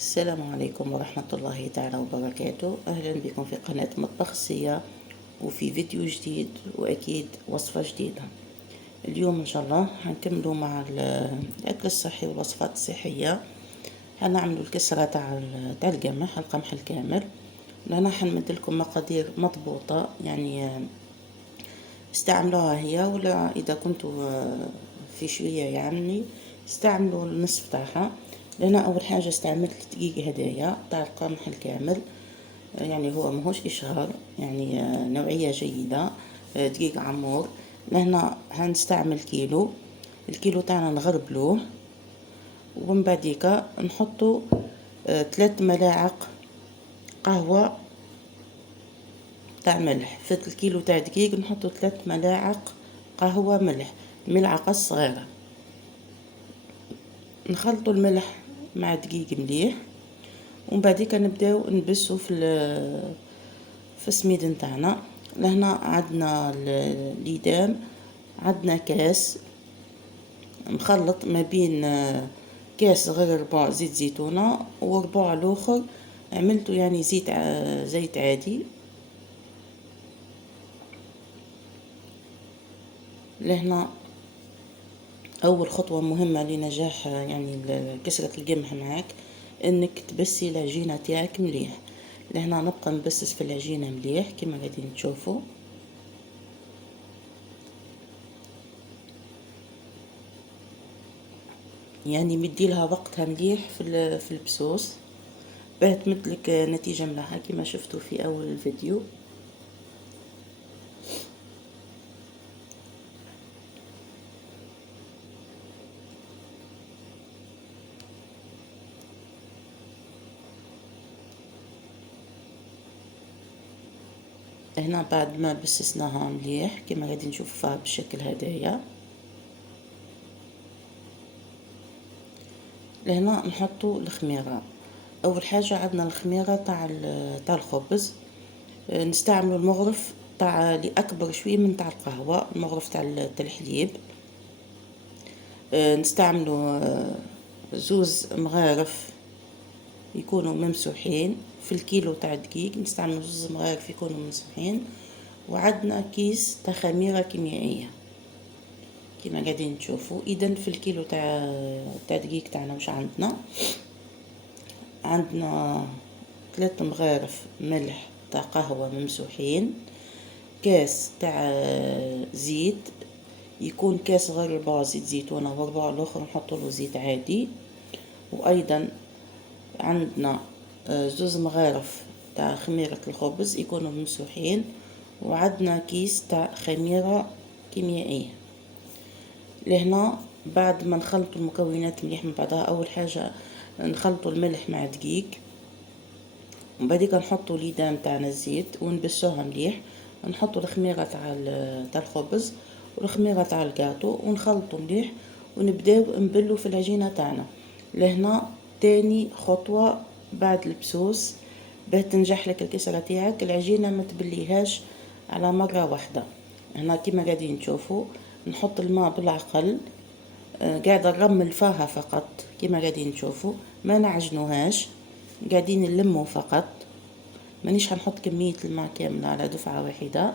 السلام عليكم ورحمة الله تعالى وبركاته. أهلا بكم في قناة مطبخ سيا وفي فيديو جديد وأكيد وصفة جديدة. اليوم إن شاء الله هنكملوا مع الأكل الصحي والوصفات الصحية. هنعملوا الكسرة تاع القمح الكامل. هنا حنمد لكم مقادير مضبوطة، يعني استعملوها هي، ولا إذا كنتوا في شوية يعني استعملوا النصف تاعها. لأن أول حاجة استعملت دقيق هدايا تاع القمح الكامل، يعني هو ماهوش إشهار، يعني نوعية جيدة، دقيق عمور. لهنا هنستعمل الكيلو تاعنا نغربلوه، ومن بعديك نحطو 3 ملاعق قهوة تاع ملح. في الكيلو تاع دقيق نحطو 3 ملاعق قهوة ملح، ملعقة صغيرة. نخلطوا الملح مع الدقيق مليح، ومن بعديك نبداو نبسو في السميد نتاعنا. لهنا عندنا ليدام، عندنا كاس مخلط ما بين كاس غير ربع زيت زيتونة وربع الاخر عملته يعني زيت عادي. لهنا اول خطوة مهمة لنجاح يعني كسرة القمح معاك، انك تبسي العجينة تاعك مليح. لهنا نبقى نبسس في العجينة مليح كما قاعدين تشوفوا. يعني مديلها وقتها مليح في البسوس باه تمدلك نتيجة ملاحة كما شفتوا في اول الفيديو. هنا بعد ما بسسناها مليح كما غادي نشوفها بالشكل هدايا، لهنا نحطو الخميرة. اول حاجة عندنا الخميرة تاع الخبز. نستعملوا المغرف تاع اللي اكبر شويه من تاع القهوة، المغرف تاع الحليب. نستعملوا 2 مغارف يكونوا ممسوحين. في الكيلو تاع الدقيق نستعملوا 2 مغارف يكونوا ممسوحين. وعندنا كيس تاع خميرة كيميائية كما قاعدين تشوفوا. اذا في الكيلو تاع دقيق تاعنا واش عندنا 3 مغارف ملح تاع قهوة ممسوحين، كاس تاع زيت يكون كاس غير ربع زيت زيتونة وربع الاخر نحطوا له زيت عادي. وايضا عندنا 2 مغارف تاع خميرة الخبز يكونوا ممسوحين، وعندنا كيس تاع خميرة كيميائية. لهنا بعد ما نخلطوا المكونات مليح من بعضها، اول حاجة نخلطوا الملح مع الدقيق، ومن بعد نحطوا ليدام تاعنا الزيت ونبسوها مليح. نحطوا الخميرة تاع الخبز والخميرة تاع الكاطو ونخلطوا مليح، ونبداو نبلوا في العجينة تاعنا. لهنا تاني خطوة بعد البسوس باه تنجح لك الكسرة تاعك، العجينة ما تبليهاش على مرة واحدة. هنا كما قاعدين تشوفوا نحط الماء بالعقل، قاعدة نرمل فيها فقط كما قاعدين تشوفوا، ما نعجنوهاش، قاعدين نلموا فقط. مانيش هنحط كمية الماء كاملة على دفعة واحدة.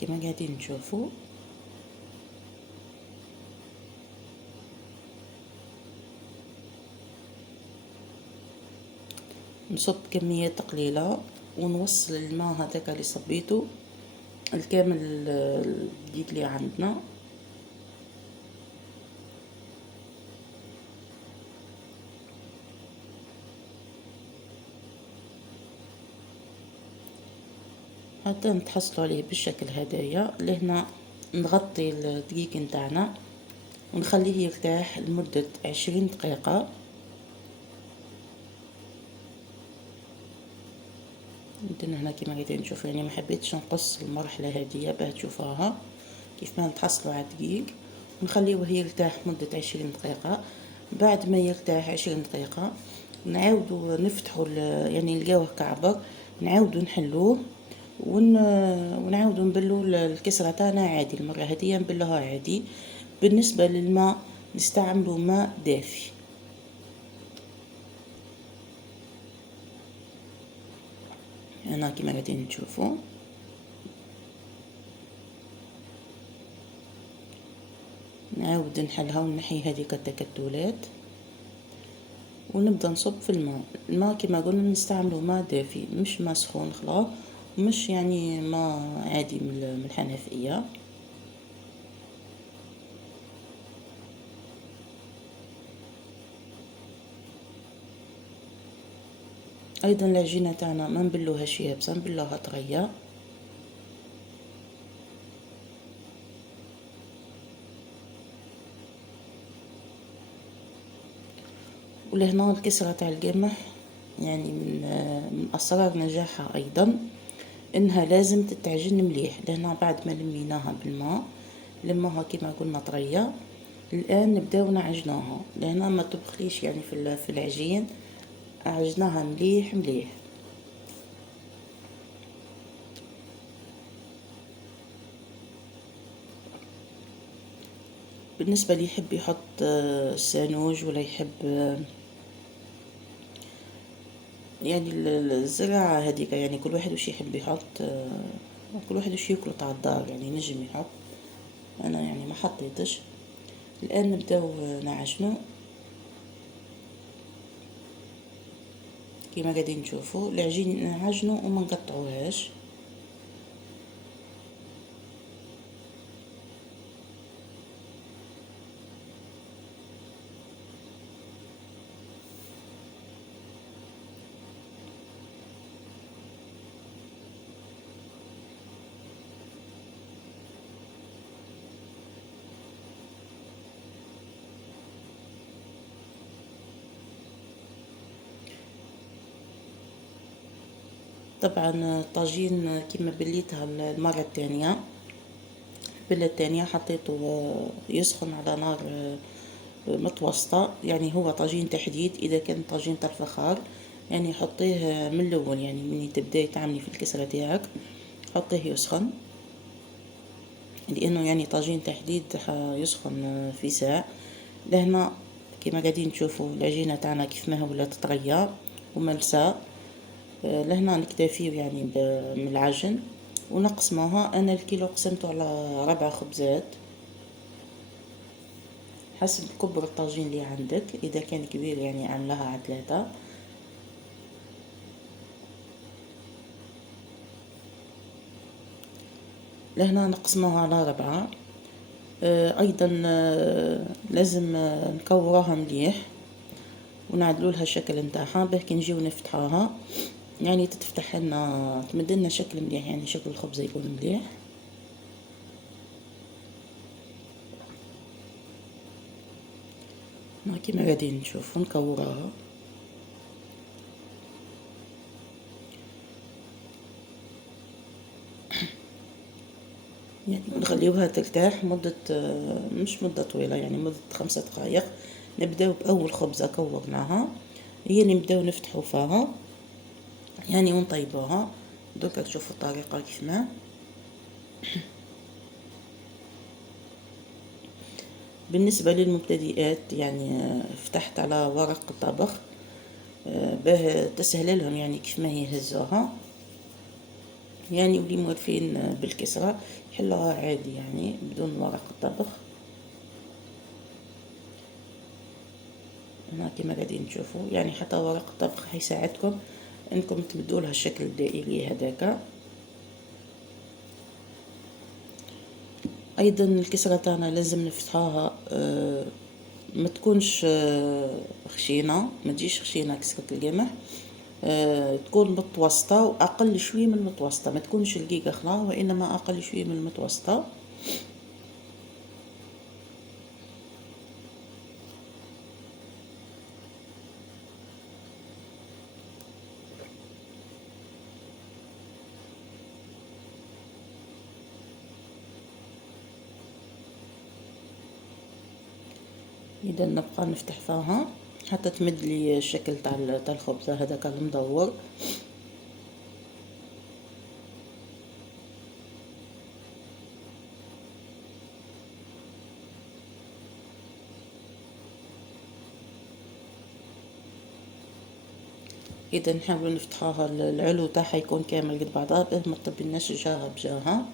كما قاعدين تشوفوا نصب كمية قليلة ونوصل الماء هذاك اللي صبيته الكامل الدقيق اللي عندنا. حتى نتحصلوا عليه بالشكل هدايا. لهنا نغطي الدقيق نتاعنا ونخليه يرتاح لمدة 20 دقيقة. عندنا هنا كما قاعدين نشوفوا، يعني ما حبيتش نقص المرحلة هذه باه تشوفوها كيف ما نتحصلوا على الدقيق. نخليه يرتاح مدة 20 دقيقة. بعد ما يرتاح 20 دقيقة نعاودو نفتحو يعني نلقاوه كعبر، نعاودو نحلوه ونعاودو نبلو الكسرة تاعنا عادي. المرة هذه نبلوها عادي. بالنسبة للماء نستعملو ماء دافي. هنا كما قاعدين تشوفوا نعاود نحلها ونحي هذيك التكتلات ونبدا نصب في الماء كما قلنا نستعملوا ماء دافي، مش ماء سخون خلا، مش يعني ماء عادي من الحنفية. ايضا العجينه تاعنا ما نبلوهاش يابسه، نبلوها طريه. ولهنا الكسرة تاع القمح يعني من أسرار نجاحها أيضا إنها لازم تتعجن مليح. لهنا بعد ما لميناها بالماء لماها كما قلنا طرية، الآن نبداو نعجنوها. لهنا ما تبخليش يعني في العجين، عجناها مليح مليح. بالنسبة اللي يحب يحط سانوج ولا يحب يعني الزراعة هذيك، يعني كل واحد وش يحب يحط، كل واحد وش ياكل تاع الدار يعني نجم يحط. انا يعني ما حطيتش. الان نبداو نعجنو كما قاعدين نشوفوا العجين، نعجنو وما نقطعوهاش. طبعا الطاجين كما بليتها المرة الثانية، البلة الثانية حطيته يسخن على نار متوسطة. يعني هو طاجين تحديد. إذا كان طاجين تاع الفخار يعني حطيه من الأول، يعني من تبداي تعملي في الكسرة تاعك حطيه يسخن، لأنه يعني طاجين تحديد يسخن في ساعة. لهنا كما قاعدين تشوفوا العجينة تاعنا كيف ما هو ولات طرية وملساء. لهنا نكتفيو يعني من العجن ونقسموها. أنا الكيلو قسمته على 4 خبزات حسب كبر الطاجين اللي عندك. إذا كان كبير يعني عملها على 3. لهنا نقسموها على 4. أيضا لازم نكوروها مليح ونعدلولها الشكل نتاعها به كي نجيو نفتحوها يعني تتفتح لنا، تمدلنا شكل مليح، يعني شكل الخبزة يكون مليح. كيما قاعدين نشوفوا نكوروها. يعني نخليوها ترتاح مدة مش مدة طويلة، يعني مدة 5 دقائق. نبداو بأول خبزة كورناها، هي اللي نبداو نفتحو فيها يعني ونطيبوها. دوكا تشوفوا الطريقة كيف ما. بالنسبة للمبتدئات يعني فتحت على ورق الطبخ باه تسهل لهم يعني كيف ما يهزوها، يعني ولي موالفين بالكسرة يحلوها عادي يعني بدون ورق الطبخ. هنا كما قاعدين تشوفوا يعني حتى ورق الطبخ حيساعدكم انكم تبدوا لها الشكل الدائري هذاك. ايضا الكسرة تاعنا لازم نفتحوها ما تكونش خشينة، ما تجيش خشينة كسرة القمح. تكون متوسطة واقل شوية من المتوسطة، ما تكونش رقيقة خلا وانما اقل شوية من المتوسطة. اذا نبقى نفتح فيها حتى تمد لي الشكل تاع الخبزه هذاك المدور. اذا نحاول نفتحوها العلو تاعها يكون كامل قد بعضها باه ما تطبلناش جهه بجهه.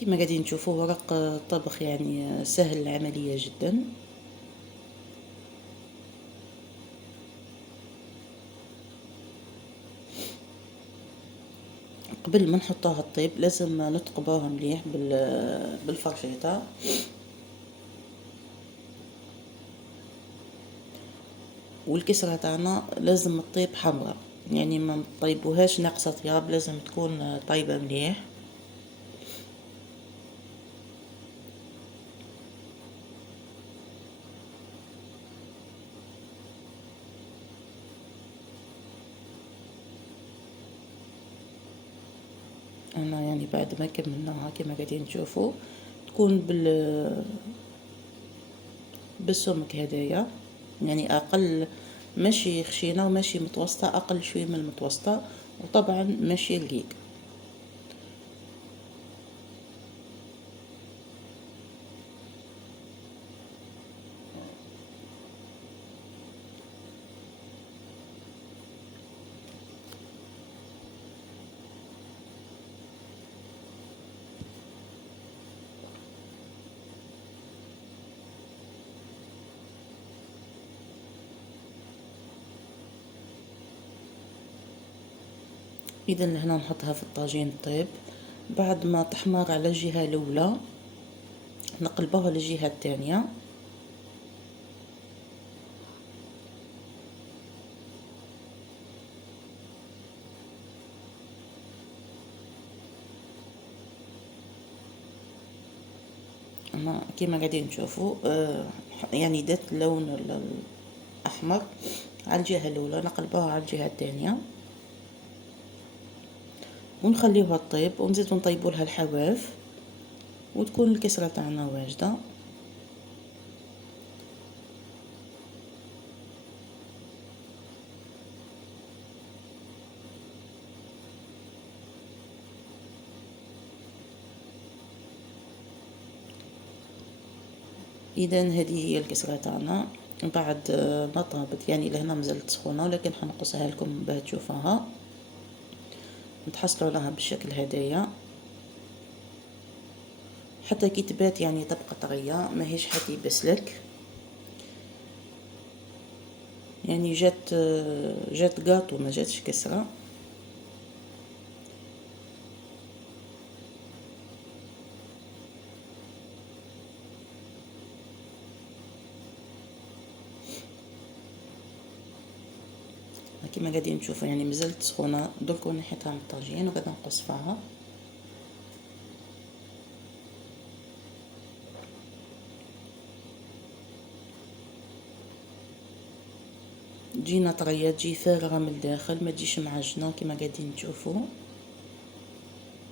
كما قاعدين تشوفوا ورق الطبخ يعني سهل العمليه جدا. قبل ما نحطوها الطيب لازم نتقبوها مليح بالفرشيطه. والكسرة تاعنا لازم تطيب حمراء، يعني ما نطيبوهاش ناقصة طياب، لازم تكون طيبة مليح. انا يعني بعد ما كملناها كما قاعدين تشوفوا تكون بالسمك هدايا، يعني اقل، ماشي خشينه وماشي متوسطه، اقل شويه من المتوسطه، وطبعا ماشي رقيق. اذا هنا نحطها في الطاجين طيب. بعد ما تحمر على الجهه الاولى نقلبوها للجهه الثانيه. انا كما قاعدين تشوفوا يعني دات اللون الاحمر على الجهه الاولى، نقلبوها على الجهه الثانيه ونخليوها طيب، ونزيدو نطيبوا لها الحواف وتكون الكسره تاعنا واجده. اذا هذه هي الكسره تاعنا بعد ما طابت، يعني لهنا مازالت سخونه، ولكن حنقصها لكم باه تشوفوها. نتحصلوا لها بالشكل هدايا حتى كي تبات يعني تبقى طريه ماهيش حتى بسلك، يعني جات قاطو ما جاتش كسره. كما قاعدين تشوفوا يعني مازالت سخونه، درك نحيتها من الطاجين وغادي نقص فيها. تجينا طريه، تجي فارغه من الداخل، ما تجيش معجنه كما قاعدين تشوفوا.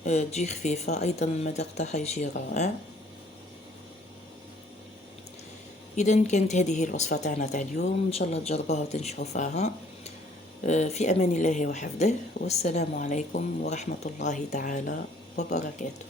تجي خفيفه ايضا، المذاق تاعها يجي رائع. اذا كانت هذه الوصفه تاعنا تاع اليوم، ان شاء الله تجربوها وتنجحوا فيها. في امان الله وحفظه، والسلام عليكم ورحمه الله تعالى وبركاته.